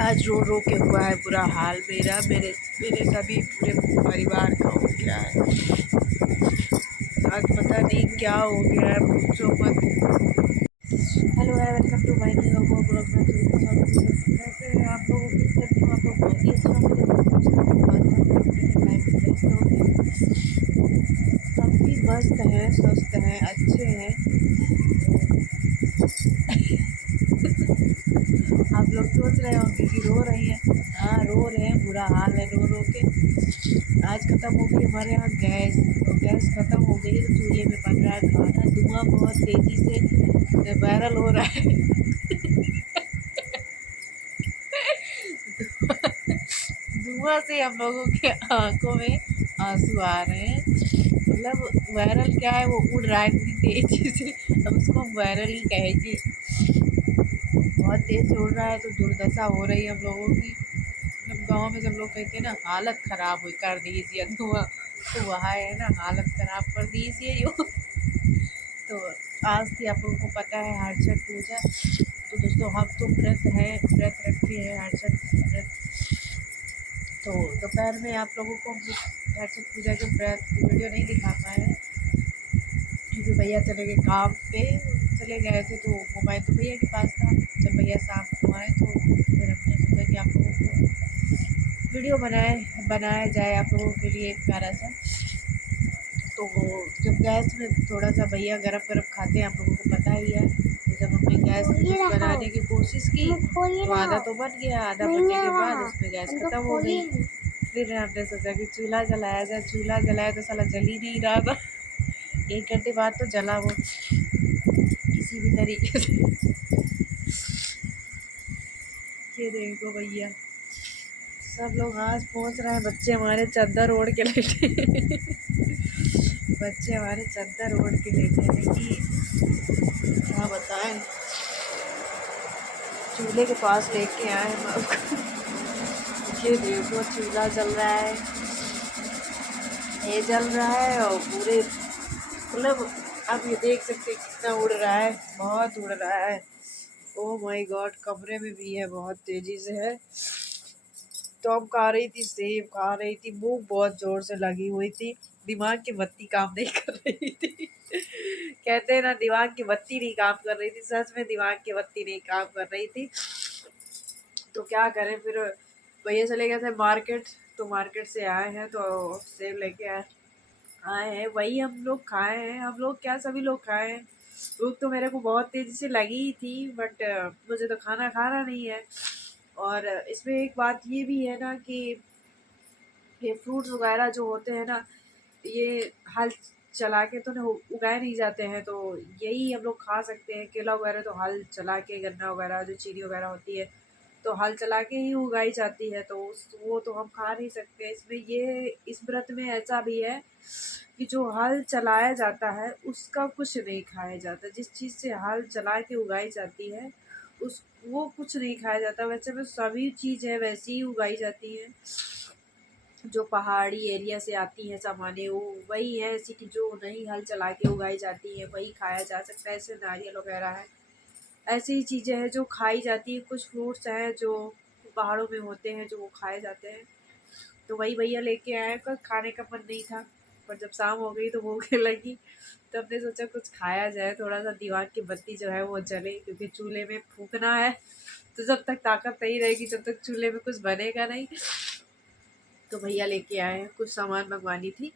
आज रो रो के हुआ है बुरा हाल मेरा, मेरे मेरे सभी पूरे परिवार का हो गया है। आज पता नहीं क्या हो गया है, पूछो मत। हेलो है, welcome to my new blog में। कैसे हैं आप लोग? उम्मीद करती हूँ आप लोग बहुत ही अच्छा होंगे। हम भी मस्त हैं, स्वस्थ हैं, अच्छे हैं। आप लोग सोच रहे होंगे कि रो रही हैं। हाँ, रो रहे हैं, बुरा हाल है रो रो के। आज ख़त्म हो गई हमारे यहाँ गैस, और गैस ख़त्म हो गई तो चूल्हे में बन रहा है खाना। धुआं बहुत तेज़ी से वायरल हो रहा है। धुआं से हम लोगों के आंखों में आंसू आ रहे हैं। मतलब वायरल क्या है, वो उड़ रहा है इतनी तेज़ी से, अब उसको हम वायरल ही कहेंगे। बहुत तेज़ से उड़ रहा है तो दुर्दशा हो रही है हम लोगों की। मतलब गाँव में जब लोग कहते हैं ना हालत ख़राब हुई कर दीजिए धुआं, तो वहाँ है ना हालत ख़राब कर दीजिए यो। तो आज थी, आप लोगों को पता है, हरछठ पूजा। तो दोस्तों हम तो व्रत हैं, व्रत रखे हैं, हरछठ व्रत। तो दोपहर में आप लोगों को हरछठ पूजा के व्रत वीडियो नहीं दिखा पाए हैं, क्योंकि भैया चले गए काम पे। चले गए थे तो मोबाइल तो भैया के पास था। जब भैया शाम को आए तो फिर हमने सोचा कि आप लोगों को वीडियो बनाया जाए आप लोगों के लिए एक प्यारा सा। तो जब गैस में थोड़ा सा भैया गरम गरम खाते हैं, आप लोगों को पता ही है। तो जब हमने गैस में कुछ बनाने की कोशिश की तो आधा तो बन गया, आधा बनने के बाद उसमें गैस ख़त्म हो गई। फिर हमने सोचा कि चूल्हा जलाया जाए। चूल्हा जलाया तो साला जल ही नहीं रहा था। 1 घंटे बाद तो जला वो किसी भी तरीके से। ये देखो भैया, सब लोग आज पहुंच रहे हैं। बच्चे हमारे चादर ओढ़ के लेटे। बच्चे हमारे चादर ओढ़ के लेटे हैं कि क्या बताएं। चूल्हे के पास लेके आए हम आपको। ये देखो चूल्हा जल रहा है, ये जल रहा है, और पूरे मतलब आप ये देख सकते हैं कितना उड़ रहा है, बहुत उड़ रहा है। ओह माय गॉड, कमरे में भी है, बहुत तेज़ी से है। तो हम खा रही थी, सेब खा रही थी, भूख बहुत ज़ोर से लगी हुई थी। दिमाग की बत्ती काम नहीं कर रही थी। कहते हैं ना, दिमाग की बत्ती नहीं काम कर रही थी, सच में दिमाग की बत्ती नहीं काम कर रही थी। तो क्या करें फिर, भैया चले गए थे मार्केट। तो मार्केट से आए हैं तो सेब लेके आए हैं, वही हम लोग खाए हैं। हम लोग क्या, सभी लोग खाए हैं। भूख तो मेरे को बहुत तेज़ी से लगी ही थी, बट मुझे तो खाना खाना नहीं है। और इसमें एक बात ये भी है ना कि ये फ्रूट्स वगैरह जो होते हैं ना, ये हल चला के तो उगाए नहीं जाते हैं। तो यही हम लोग खा सकते हैं। केला वगैरह तो हल चला के, गन्ना वगैरह जो चीनी वगैरह होती है तो हल चला के ही उगाई जाती है। तो वो तो हम खा नहीं सकते। इसमें ये इस व्रत में ऐसा भी है कि जो हल चलाया जाता है उसका कुछ नहीं खाया जाता। जिस चीज़ से हल चला के उगाई जाती है उस वो कुछ नहीं खाया जाता। वैसे में सभी चीज़ है वैसी ही उगाई जाती हैं। जो पहाड़ी एरिया से आती हैं सामान्य, वो वही है ऐसी कि जो नहीं हल चला के उगाई जाती है वही खाया जा सकता है। ऐसे नारियल वगैरह है, ऐसी ही चीज़ें हैं जो खाई जाती हैं। कुछ फ्रूट्स हैं जो पहाड़ों में होते हैं जो वो खाए जाते हैं। तो वही भैया लेके आए, पर खाने का मन नहीं था। पर जब शाम हो गई तो भूख लगी, तो हमने सोचा कुछ खाया जाए, थोड़ा सा दिमाग की बत्ती जो है वो जले, क्योंकि चूल्हे में फूकना है। तो जब तक ताकत नहीं रहेगी जब तक चूल्हे में कुछ बनेगा नहीं। तो भैया लेके आए हैं, कुछ सामान मंगवानी थी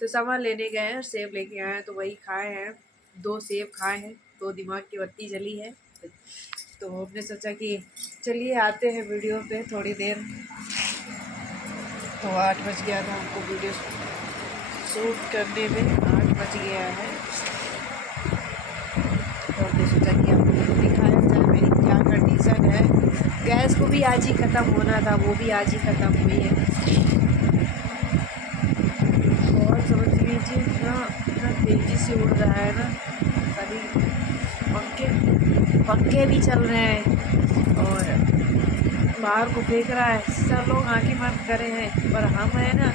तो सामान लेने गए हैं और सेब लेके आए हैं, तो वही खाए हैं। 2 सेब खाए हैं, तो दिमाग की बत्ती जली है। तो हमने सोचा कि चलिए आते हैं वीडियो पे थोड़ी देर। तो 8 बज गया था हमको वीडियो शूट करने में, 8 बज गया है। तो हमने सोचा कि आपको दिखाया जाए मेरी क्या कंडीशन है। गैस को भी आज ही ख़त्म होना था, वो भी आज ही ख़त्म हुई है। और समझ लीजिए इतना इतना तेज़ी से उड़ रहा है ना, सभी पंखे पंखे भी चल रहे हैं और बाहर को फेंक रहा है। सब लोग आंखें बंद करे हैं, पर हम है ना,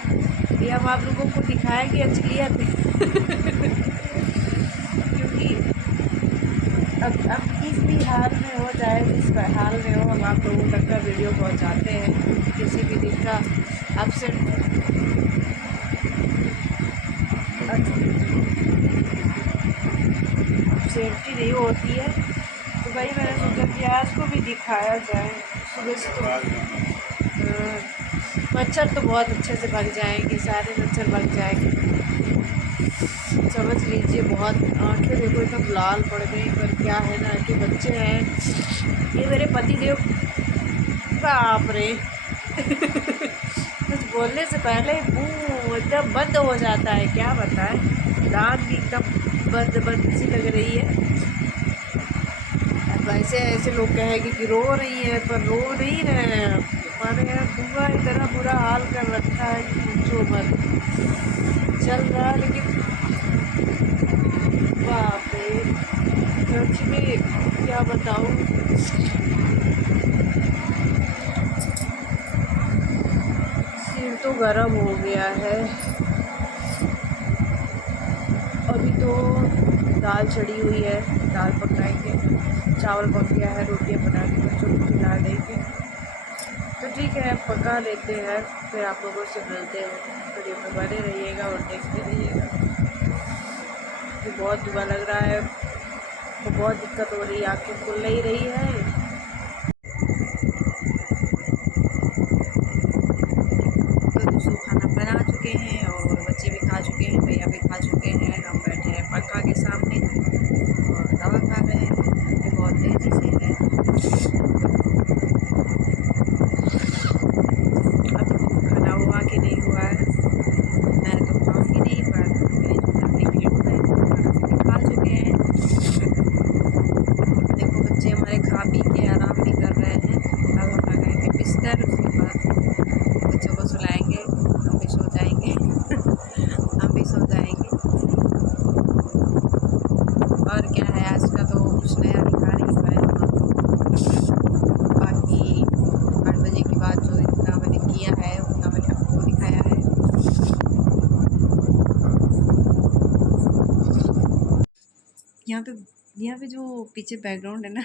ये हम आप लोगों को दिखाएंगे असलियत। क्योंकि अब किस भी हाल में हो, चाहे जिस हाल में हो, हम आप लोगों तक का वीडियो पहुंचाते हैं। किसी भी दिन का अपसेट सेफ्टी नहीं होती है, तो भाई मैंने सोचा कि आज को भी दिखाया जाए। सुबह से तो मच्छर तो बहुत अच्छे से भाग जाएंगे, सारे मच्छर भाग जाएंगे। समझ लीजिए बहुत आंखें देखो एकदम लाल पड़ गई। पर क्या है ना कि बच्चे हैं, ये मेरे पति देव, बाप रे कुछ बोलने से पहले ही मुँह एकदम बंद हो जाता है, क्या बताएं। दांत भी एकदम बंद बंद सी लग रही है। अब ऐसे ऐसे लोग कहेंगे कि रो रही है, पर रो नहीं रहे हैं। हमारे यहाँ धुआं इतना बुरा हाल कर रखा है कि पूछो मत। चल रहा है लेकिन बाप रे, सच में क्या बताऊँ। सिर तो गर्म हो गया है। अभी तो दाल चढ़ी हुई है, दाल पकाएंगे, चावल पक गया है, रोटियां बना के बच्चों को खिला देंगे। तो ठीक है, पका लेते हैं, फिर आप लोगों से मिलते हैं। वीडियो में बने रहिएगा और देखते रहिएगा। मुझे बहुत धुआं लग रहा है, तो बहुत दिक्कत हो रही है, आँखें खुल नहीं रही है। तो दोस्तों खाना बना चुके हैं और बच्चे भी खा चुके हैं, भैया भी खा चुके हैं। हम बैठे हैं पंखा के सामने और दवा खा रहे हैं। ये बहुत तेज़ी से है। अब खाना हुआ कि नहीं हुआ है, मैं तो खाऊंगी नहीं, पर मेरी जो फैमिली के लोग हैं वो खाना पीना खा चुके हैं। देखो बच्चे हमारे खा पी के आराम भी कर रहे हैं। अब हम लगाएंगे बिस्तर, उसके बाद बच्चों को सुलाएंगे, हम भी सो जाएंगे हम भी सो जाएंगे। और क्या है, आज का तो कुछ नया दिखा नहीं पाए हम आपको। बाकी 8 बजे के बाद जो इतना मैंने किया है उतना मैंने आपको दिखाया है। यहाँ पे यहाँ पे जो पीछे बैकग्राउंड है ना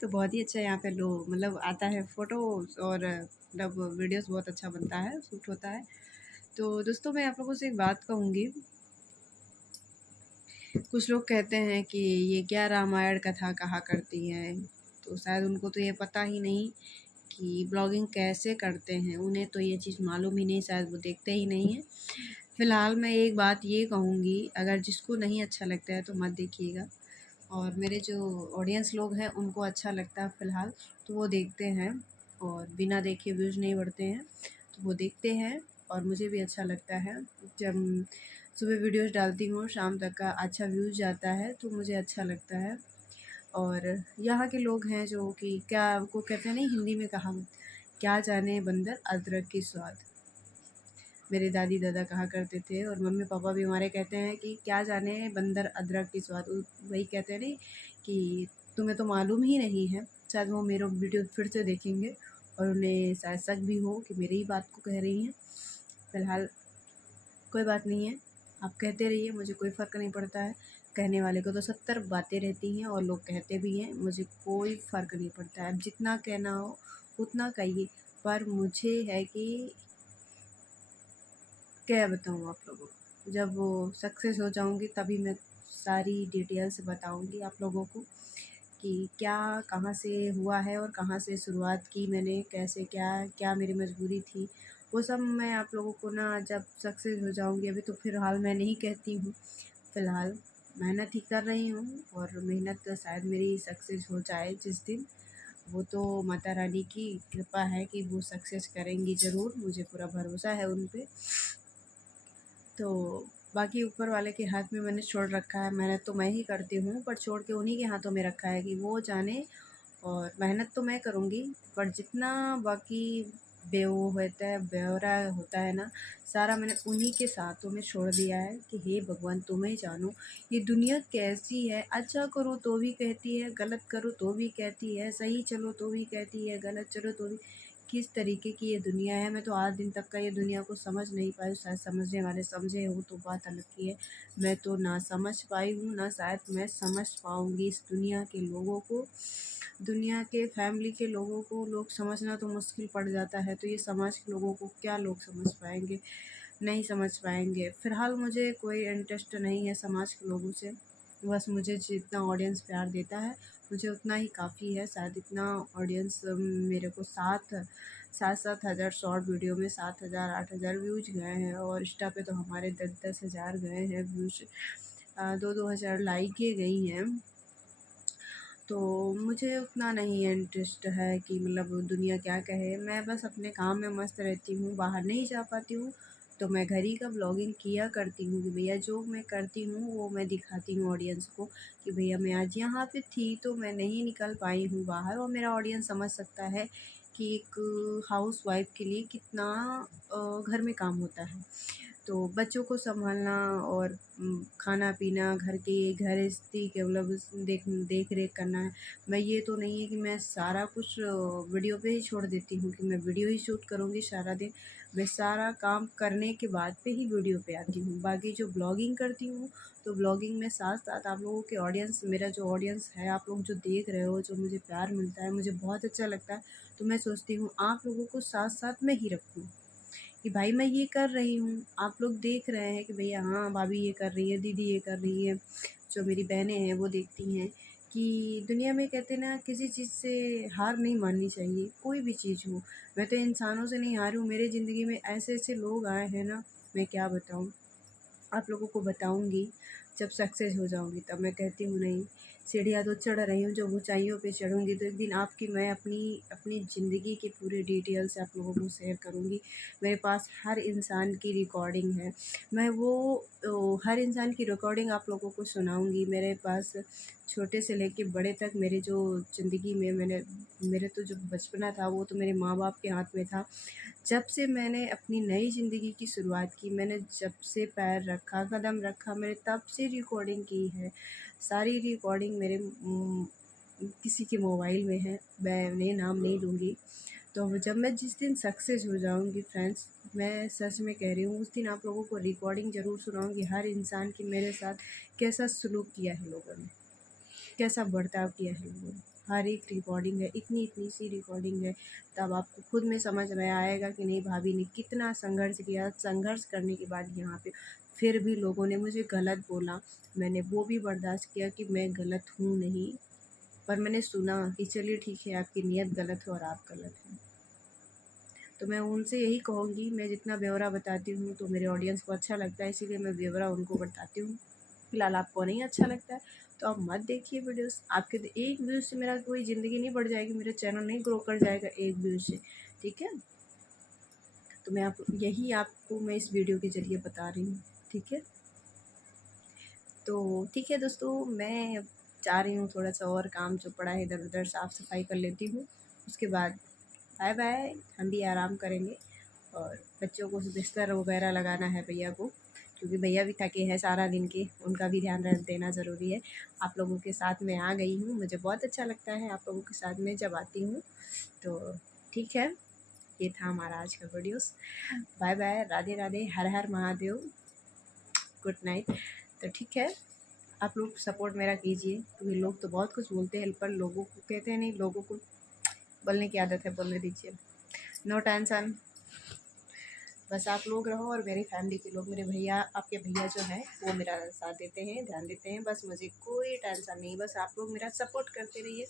तो बहुत ही अच्छा यहाँ पे लो मतलब आता है फ़ोटो, और मतलब वीडियोस बहुत अच्छा बनता है, शूट होता है। तो दोस्तों मैं आप लोगों से एक बात कहूँगी। कुछ लोग कहते हैं कि ये क्या रामायण कथा कहा करती हैं, तो शायद उनको तो ये पता ही नहीं कि ब्लॉगिंग कैसे करते हैं। उन्हें तो ये चीज़ मालूम ही नहीं, शायद वो देखते ही नहीं हैं। फ़िलहाल मैं एक बात ये कहूँगी, अगर जिसको नहीं अच्छा लगता है तो मत देखिएगा, और मेरे जो ऑडियंस लोग हैं उनको अच्छा लगता है फ़िलहाल तो वो देखते हैं, और बिना देखे व्यूज़ नहीं बढ़ते हैं तो वो देखते हैं। और मुझे भी अच्छा लगता है जब सुबह वीडियोस डालती हूँ, शाम तक का अच्छा व्यूज़ जाता है तो मुझे अच्छा लगता है। और यहाँ के लोग हैं जो कि क्या वो कहते हैं नहीं, हिंदी में कहावत, क्या जाने बंदर अदरक की स्वाद। मेरे दादी दादा कहा करते थे, और मम्मी पापा भी हमारे कहते हैं कि क्या जाने बंदर अदरक की स्वाद। वही कहते हैं नहीं कि तुम्हें तो मालूम ही नहीं है। शायद वो मेरा वीडियो फिर से देखेंगे और उन्हें शायद शक भी हो कि मेरी ही बात को कह रही हैं। फ़िलहाल कोई बात नहीं है, आप कहते रहिए, मुझे कोई फ़र्क नहीं पड़ता है। कहने वाले को तो 70 बातें रहती हैं और लोग कहते भी हैं, मुझे कोई फ़र्क नहीं पड़ता है। अब जितना कहना हो उतना कहिए, पर मुझे है कि क्या बताऊँ आप लोगों को, जब वो सक्सेस हो जाऊँगी तभी मैं सारी डिटेल से बताऊँगी आप लोगों को कि क्या कहाँ से हुआ है और कहाँ से शुरुआत की मैंने, कैसे क्या क्या मेरी मजबूरी थी। वो सब मैं आप लोगों को ना जब सक्सेस हो जाऊँगी, अभी तो फ़िलहाल मैं नहीं कहती हूँ। फ़िलहाल मेहनत ही कर रही हूँ, और मेहनत तो शायद मेरी सक्सेस हो जाए जिस दिन, वो तो माता रानी की कृपा है कि वो सक्सेस करेंगी ज़रूर, मुझे पूरा भरोसा है उन पे। तो बाकी ऊपर वाले के हाथ में मैंने छोड़ रखा है, मेहनत तो मैं ही करती हूँ पर छोड़ के उन्हीं के हाथों में रखा है कि वो जाने। और मेहनत तो मैं करूँगी, पर जितना बाकी वो होता है, ब्यौरा होता है ना, सारा मैंने उन्हीं के हाथों में छोड़ दिया है कि हे भगवान तुम ही जानो ये दुनिया कैसी है। अच्छा करो तो भी कहती है, गलत करो तो भी कहती है, सही चलो तो भी कहती है, गलत चलो तो भी। किस तरीके की ये दुनिया है। मैं तो आज दिन तक का ये दुनिया को समझ नहीं पाई, शायद समझने वाले समझे हो तो बात अलग की है। मैं तो ना समझ पाई हूँ, ना शायद मैं समझ पाऊँगी इस दुनिया के लोगों को। दुनिया के फैमिली के लोगों को लोग समझना तो मुश्किल पड़ जाता है, तो ये समाज के लोगों को क्या लोग समझ पाएँगे? नहीं समझ पाएँगे। फ़िलहाल मुझे कोई इंटरेस्ट नहीं है समाज के लोगों से, बस मुझे जितना ऑडियंस प्यार देता है, मुझे उतना ही काफ़ी है। शायद इतना ऑडियंस मेरे को 7-7 हज़ार शॉर्ट वीडियो में 7,000 8,000 व्यूज़ गए हैं, और इंस्टा पे तो हमारे 10-10 हज़ार गए हैं व्यूज़। 2-2 हज़ार लाइकें गई हैं। तो मुझे उतना नहीं इंटरेस्ट है कि मतलब दुनिया क्या कहे। मैं बस अपने काम में मस्त रहती हूँ, बाहर नहीं जा पाती हूँ, तो मैं घर ही का व्लॉगिंग किया करती हूँ कि भैया जो मैं करती हूँ वो मैं दिखाती हूँ ऑडियंस को कि भैया मैं आज यहाँ पे थी तो मैं नहीं निकल पाई हूँ बाहर, और मेरा ऑडियंस समझ सकता है कि एक हाउसवाइफ़ के लिए कितना घर में काम होता है। तो बच्चों को सँभालना और खाना-पीना, घर की गृहस्थी के मतलब देख-रेख करना है। मैं ये तो नहीं है कि मैं सारा कुछ वीडियो पे ही छोड़ देती हूँ कि मैं वीडियो ही शूट करूँगी सारा दिन। मैं सारा काम करने के बाद पे ही वीडियो पे आती हूँ। बाकी जो ब्लॉगिंग करती हूँ, तो ब्लॉगिंग में साथ-साथ आप लोगों के ऑडियंस, मेरा जो ऑडियंस है, आप लोग जो देख रहे हो, जो मुझे प्यार मिलता है, मुझे बहुत अच्छा लगता है। तो मैं सोचती हूँ आप लोगों को साथ-साथ में ही रखूँ। कि भाई मैं ये कर रही हूँ, आप लोग देख रहे हैं कि भैया हाँ, भाभी ये कर रही है, दीदी ये कर रही है, जो मेरी बहनें हैं वो देखती हैं कि दुनिया में कहते हैं ना किसी चीज़ से हार नहीं माननी चाहिए, कोई भी चीज़ हो। मैं तो इंसानों से नहीं हारी हूँ, मेरी ज़िंदगी में ऐसे-ऐसे लोग आए हैं ना, मैं क्या बताऊँ। आप लोगों को बताऊँगी, जब सक्सेस हो जाऊँगी तब। मैं कहती हूँ नहीं, सीढ़ियाँ तो चढ़ रही हूँ, जब ऊँचाइयों पे चढ़ूँगी तो एक दिन आपकी मैं अपनी अपनी ज़िंदगी की पूरी डिटेल्स आप लोगों को शेयर करूँगी। मेरे पास हर इंसान की रिकॉर्डिंग है, मैं वो हर इंसान की रिकॉर्डिंग आप लोगों को सुनाऊँगी। मेरे पास छोटे से लेके बड़े तक मेरे जो ज़िंदगी में मेरे तो जो बचपना था वो तो मेरे माँ-बाप के हाथ में था। जब से मैंने अपनी नई ज़िंदगी की शुरुआत की, मैंने जब से पैर रखा, कदम रखा, मैंने तब से रिकॉर्डिंग की है। सारी रिकॉर्डिंग मेरे किसी के मोबाइल में है, मैं नाम नहीं लूँगी। तो जब मैं जिस दिन सक्सेस हो जाऊँगी फ्रेंड्स, मैं सच में कह रही हूँ, उस दिन आप लोगों को रिकॉर्डिंग ज़रूर सुनाऊँगी, हर इंसान की मेरे साथ कैसा सलूक किया है लोगों ने, कैसा बर्ताव किया है लोगों ने। हर एक रिकॉर्डिंग है, इतनी-इतनी सी रिकॉर्डिंग है, तब आपको खुद में समझ में आएगा कि नहीं भाभी ने कितना संघर्ष किया। संघर्ष करने के बाद यहाँ पे फिर भी लोगों ने मुझे गलत बोला, मैंने वो भी बर्दाश्त किया कि मैं गलत हूँ नहीं, पर मैंने सुना कि चलिए ठीक है आपकी नीयत गलत है और आप गलत हैं। तो मैं उनसे यही कहूँगी, मैं जितना ब्यौरा बताती हूँ तो मेरे ऑडियंस को अच्छा लगता है, इसीलिए मैं ब्यौरा उनको बताती हूँ। फ़िलहाल आपको नहीं अच्छा लगता है तो आप मत देखिए वीडियोस। आपके एक व्यूज़ से मेरा कोई ज़िंदगी नहीं बढ़ जाएगी, मेरा चैनल नहीं ग्रो कर जाएगा एक व्यूज़ से, ठीक है। तो मैं इस वीडियो के ज़रिए बता रही हूँ, ठीक है। तो ठीक है दोस्तों, मैं जा रही हूँ, थोड़ा सा और काम जो पड़ा है इधर उधर साफ़ सफाई कर लेती हूँ, उसके बाद बाय बाय। हम भी आराम करेंगे, और बच्चों को बिस्तर वगैरह लगाना है भैया को, क्योंकि भैया भी थके हैं सारा दिन के, उनका भी ध्यान रख देना ज़रूरी है। आप लोगों के साथ में आ गई हूँ, मुझे बहुत अच्छा लगता है आप लोगों के साथ में जब आती हूँ। तो ठीक है, ये था हमारा आज का videos. Bye bye, Radhe Radhe, हर हर महादेव, गुड नाइट। तो ठीक है, आप लोग सपोर्ट मेरा कीजिए, क्योंकि लोग तो बहुत कुछ बोलते हैं, पर लोगों को कहते हैं नहीं, लोगों को बोलने की आदत है, बोलने दीजिए, नो टेंशन। बस आप लोग रहो और मेरी फैमिली के लोग, मेरे भैया, आपके भैया जो हैं वो मेरा साथ देते हैं, ध्यान देते हैं, बस मुझे कोई टेंशन नहीं, बस आप लोग मेरा सपोर्ट करते रहिए।